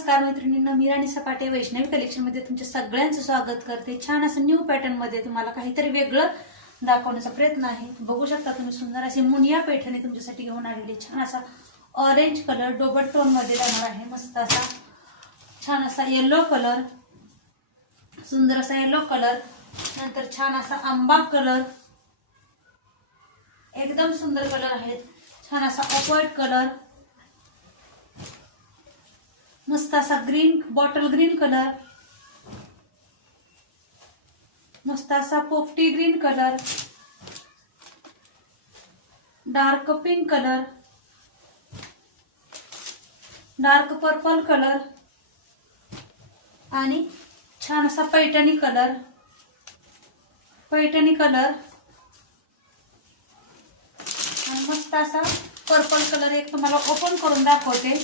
नमस्कार मैत्रिणींना, मी राणी सपाटे वैष्णवी कलेक्शन मध्ये तुमच्या सगळ्यांचं स्वागत करते। छान असं न्यू पॅटर्न मध्ये तुम्हाला काहीतरी वेगळं दाखवण्याचा प्रयत्न आहे। बघू शकता तुम्ही सुंदर अशी मुनिया पैठणी तुमच्यासाठी घेऊन आलेली। छान असा ऑरेंज कलर डोबट टोन मध्ये जाणार आहे। मस्त असा छान असा येलो कलर, सुंदर असा येलो कलर, नंतर छान असा आंबा कलर, एकदम सुंदर कलर आहेत। छान असा ऑफ व्हाईट कलर, मस्त असा ग्रीन बॉटल ग्रीन कलर, मस्त असा पोपटी green colour, dark pink colour, dark purple colour आणि छान असा पैठणी कलर, पैठणी कलर आणि मस्त असा पर्पल कलर। एक तुम्हाला ओपन करून दाखवते।